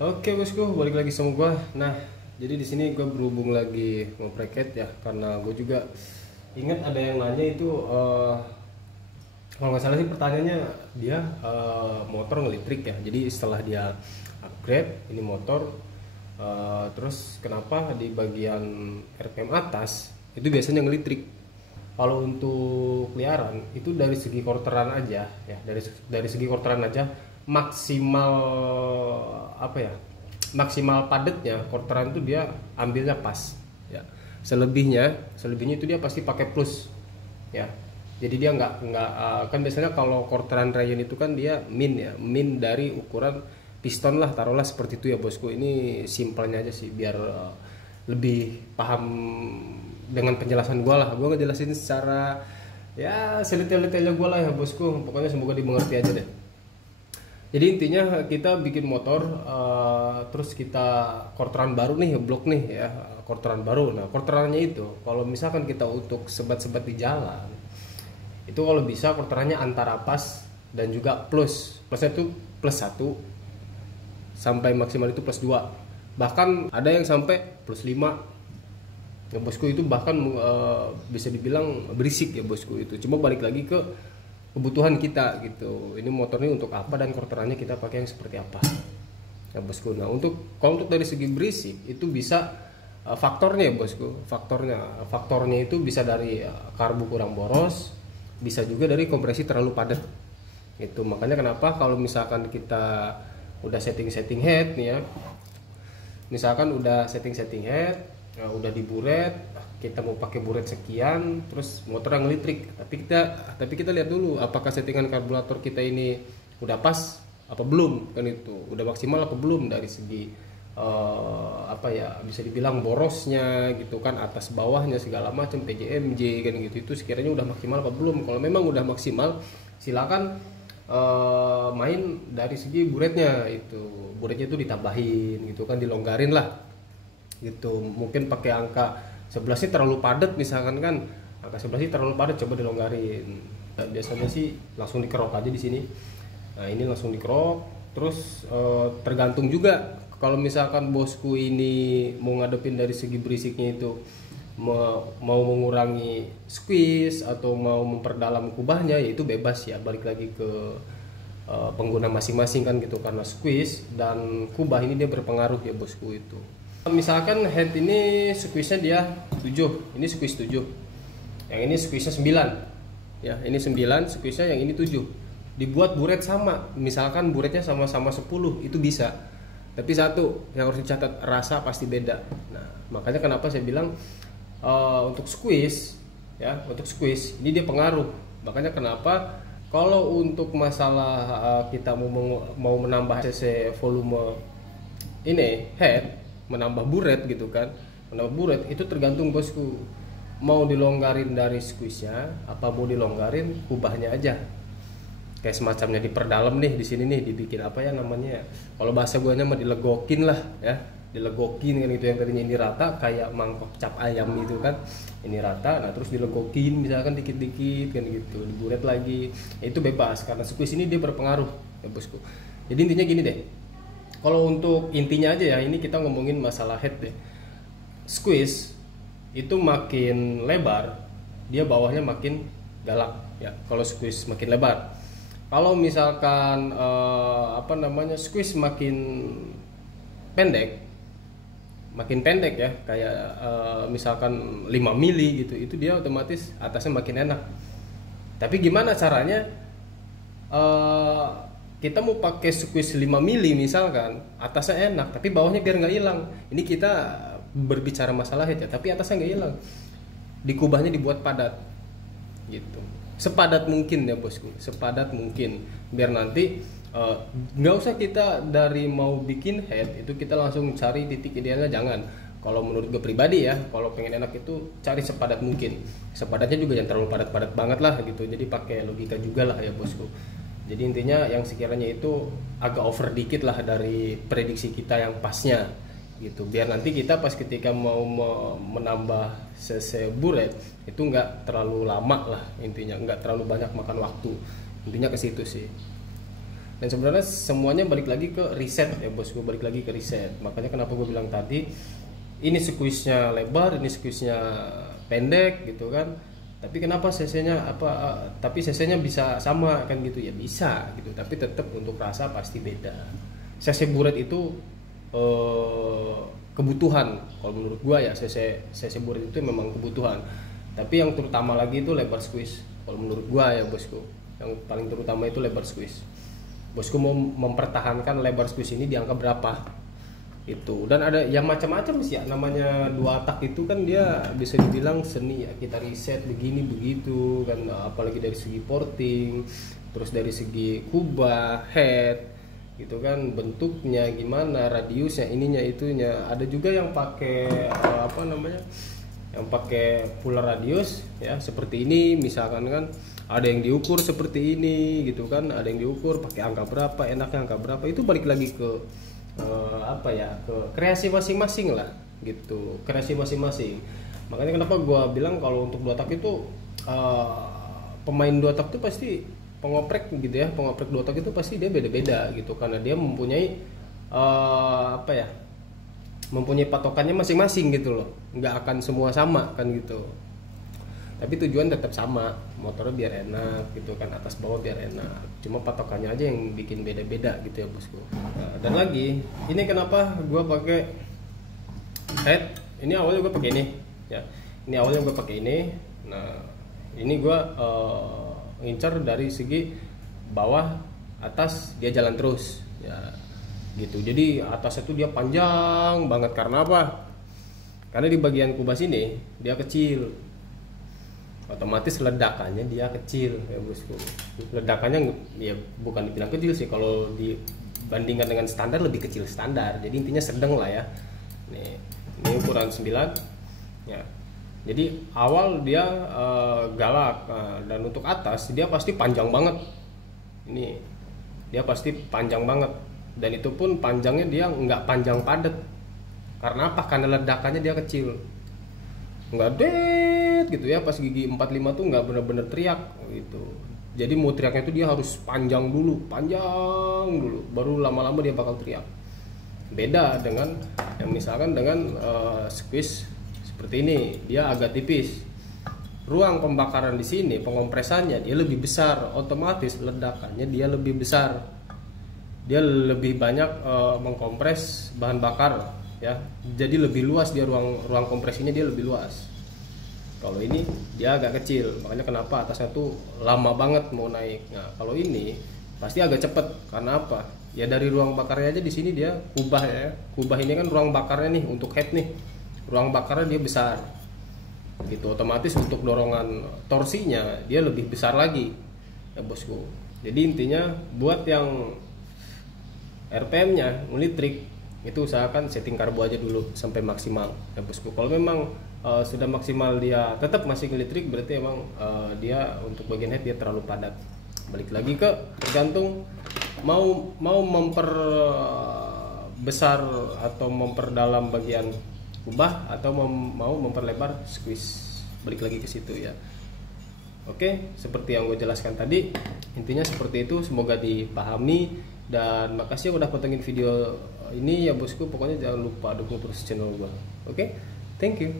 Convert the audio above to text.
Oke bosku, balik lagi sama gua. Nah, jadi di sini gua berhubung lagi ngopreket ya, karena gue juga ingat ada yang nanya itu, kalau nggak salah sih pertanyaannya dia motor ngelistrik ya. Jadi setelah dia upgrade ini motor, terus kenapa di bagian RPM atas itu biasanya ngelistrik? Kalau untuk liaran itu dari segi korteran aja ya, dari segi korteran aja maksimal apa ya, maksimal padatnya korteran itu dia ambilnya pas ya. Selebihnya itu dia pasti pakai plus ya. Jadi dia nggak kan biasanya kalau korteran Rayon itu kan dia min ya, min dari ukuran piston lah, taruhlah seperti itu ya bosku. Ini simpelnya aja sih biar lebih paham dengan penjelasan gua lah. Gua ngejelasin secara ya sedetail-detailnya gua lah ya bosku. Pokoknya semoga dimengerti aja deh. Jadi intinya kita bikin motor, terus kita korteran baru nih, blok nih ya, korteran baru. Nah korterannya itu kalau misalkan kita untuk sebat-sebat di jalan, itu kalau bisa korterannya antara pas dan juga plus. Plusnya itu plus 1 sampai maksimal itu plus 2. Bahkan ada yang sampai plus 5 ya bosku. Itu bahkan bisa dibilang berisik ya bosku. Itu cuma balik lagi ke kebutuhan kita gitu. Ini motor ini untuk apa dan korterannya kita pakai yang seperti apa ya bosku. Nah kalau untuk dari segi berisik itu bisa faktornya ya bosku. Faktornya itu bisa dari karbu kurang boros, bisa juga dari kompresi terlalu padat itu. Makanya kenapa kalau misalkan kita udah setting head nih ya, misalkan udah setting head, udah diburet, kita mau pakai buret sekian, terus motor yang ngelistrik, tapi kita lihat dulu apakah settingan karburator kita ini udah pas apa belum, kan itu udah maksimal apa belum dari segi apa ya, bisa dibilang borosnya gitu kan, atas bawahnya segala macam, PJMJ kan gitu, itu sekiranya udah maksimal apa belum. Kalau memang udah maksimal, silakan main dari segi buretnya itu ditambahin gitu kan, dilonggarin lah gitu. Mungkin pakai angka 11 sih terlalu padat misalkan kan, angka 11 sih terlalu padat, coba dilonggarin. Nah, biasanya sih langsung dikerok aja di sini. Nah ini langsung dikerok, terus tergantung juga kalau misalkan bosku ini mau ngadepin dari segi berisiknya itu mau mengurangi squeeze atau mau memperdalam kubahnya, ya itu bebas ya, balik lagi ke pengguna masing-masing kan gitu. Karena squeeze dan kubah ini dia berpengaruh ya bosku itu. Misalkan head ini squeeze-nya dia 7, ini squeeze 7, yang ini squeeze-nya 9 ya, ini 9 squeeze-nya, yang ini 7. Dibuat buret sama, misalkan buretnya sama-sama 10, itu bisa. Tapi satu yang harus dicatat, rasa pasti beda. Nah makanya kenapa saya bilang untuk squeeze ya, untuk squeeze ini dia pengaruh. Makanya kenapa kalau untuk masalah kita mau menambah cc volume ini head, menambah buret gitu kan, menambah buret itu tergantung bosku mau dilonggarin dari squeeze-nya apa mau dilonggarin kubahnya aja. Kayak semacamnya diperdalam nih di sini nih, dibikin apa ya namanya, kalau bahasa guanya mah dilegokin lah ya, dilegokin kan itu. Yang tadinya ini rata kayak mangkok cap ayam gitu kan, ini rata, nah terus dilegokin misalkan dikit-dikit kan gitu, diburet lagi ya, itu bebas karena squeeze ini dia berpengaruh ya bosku. Jadi intinya gini deh, kalau untuk intinya aja ya, ini kita ngomongin masalah head deh. Squeeze itu makin lebar, dia bawahnya makin galak ya. Kalau squeeze makin lebar, kalau misalkan apa namanya, squeeze makin pendek ya, kayak misalkan 5 mili gitu, itu dia otomatis atasnya makin enak. Tapi gimana caranya? Kita mau pakai squeeze 5 mili misalkan, atasnya enak tapi bawahnya biar nggak hilang. Ini kita berbicara masalah head ya, tapi atasnya nggak hilang. Di kubahnya dibuat padat gitu, sepadat mungkin ya bosku, sepadat mungkin, biar nanti nggak usah kita dari mau bikin head itu kita langsung cari titik idealnya, jangan. Kalau menurut gue pribadi ya, kalau pengen enak itu cari sepadat mungkin. Sepadatnya juga jangan terlalu padat-padat banget lah gitu, jadi pakai logika juga lah ya bosku. Jadi intinya yang sekiranya itu agak over dikit lah dari prediksi kita yang pasnya gitu, biar nanti kita pas ketika mau menambah cc buret itu nggak terlalu lama lah, intinya nggak terlalu banyak makan waktu, intinya ke situ sih. Dan sebenarnya semuanya balik lagi ke riset ya bosku, balik lagi ke riset. Makanya kenapa gue bilang tadi ini squeeze-nya lebar, ini squeeze-nya pendek gitu kan. Tapi kenapa cc-nya tapi cc-nya bisa sama kan gitu ya, bisa gitu. Tapi tetap untuk rasa pasti beda. Cc buret itu kebutuhan kalau menurut gua ya. cc buret itu memang kebutuhan. Tapi yang terutama lagi itu lebar squeeze. Kalau menurut gua ya bosku, yang paling terutama itu lebar squeeze. Bosku mau mempertahankan lebar squeeze ini di angka berapa itu. Dan ada yang macam-macam sih ya, namanya dua tak itu kan dia bisa dibilang seni ya, kita riset begini begitu kan, apalagi dari segi porting, terus dari segi kubah, head gitu kan, bentuknya gimana, radiusnya, ininya itunya. Ada juga yang pakai yang pakai full radius ya, seperti ini misalkan kan. Ada yang diukur seperti ini gitu kan, ada yang diukur pakai angka berapa, enaknya angka berapa. Itu balik lagi ke ke kreasi masing-masing lah gitu, kreasi masing-masing. Makanya kenapa gua bilang kalau untuk dua tak itu pemain dua tak itu pasti pengoprek gitu ya, pengoprek dua tak itu pasti dia beda-beda gitu, karena dia mempunyai mempunyai patokannya masing-masing gitu loh, nggak akan semua sama kan gitu. Tapi tujuan tetap sama, motornya biar enak gitu kan, atas bawah biar enak. Cuma patokannya aja yang bikin beda-beda gitu ya bosku. Nah, dan lagi, ini kenapa gue pakai head? Ini awalnya gue pakai ini, ya. Ini awalnya gue pakai ini. Nah, ini gue ngincar dari segi bawah, atas dia jalan terus, ya. Gitu. Jadi atas itu dia panjang banget, karena apa? Karena di bagian kubas ini dia kecil. Otomatis ledakannya dia kecil ya bosku. Ledakannya ya bukan dibilang kecil sih, kalau dibandingkan dengan standar lebih kecil standar. Jadi intinya sedang lah ya. Nih, ini ukuran 9 ya. Jadi awal dia galak, dan untuk atas dia pasti panjang banget. Ini dia pasti panjang banget, dan itu pun panjangnya dia nggak panjang padat. Karena apa? Karena ledakannya dia kecil. Nggak gitu ya, pas gigi 45 tuh nggak bener-bener teriak gitu. Jadi mau teriaknya itu dia harus panjang dulu, baru lama-lama dia bakal teriak. Beda dengan yang misalkan dengan squeeze seperti ini, dia agak tipis. Ruang pembakaran di sini, pengompresannya dia lebih besar, otomatis ledakannya dia lebih besar. Dia lebih banyak mengkompres bahan bakar ya. Jadi lebih luas dia, ruang kompresinya dia lebih luas. Kalau ini dia agak kecil, makanya kenapa atasnya tuh lama banget mau naik. Nah, kalau ini pasti agak cepet, karena apa? Ya dari ruang bakarnya aja di sini dia kubah ya. Kubah ini kan ruang bakarnya nih untuk head nih. Ruang bakarnya dia besar. Gitu, otomatis untuk dorongan torsinya dia lebih besar lagi. Ya bosku. Jadi intinya buat yang RPM-nya ngelitrik itu usahakan setting karbo aja dulu sampai maksimal ya bosku. Kalau memang sudah maksimal dia tetap masih ngelitrik, berarti emang dia untuk bagian head dia terlalu padat. Balik lagi ke tergantung mau memperbesar atau memperdalam bagian kubah atau mau memperlebar squeeze. Balik lagi ke situ ya. Oke, seperti yang gue jelaskan tadi, intinya seperti itu. Semoga dipahami, dan makasih udah potongin video ini ya bosku. Pokoknya jangan lupa dukung terus channel gue. Oke, thank you.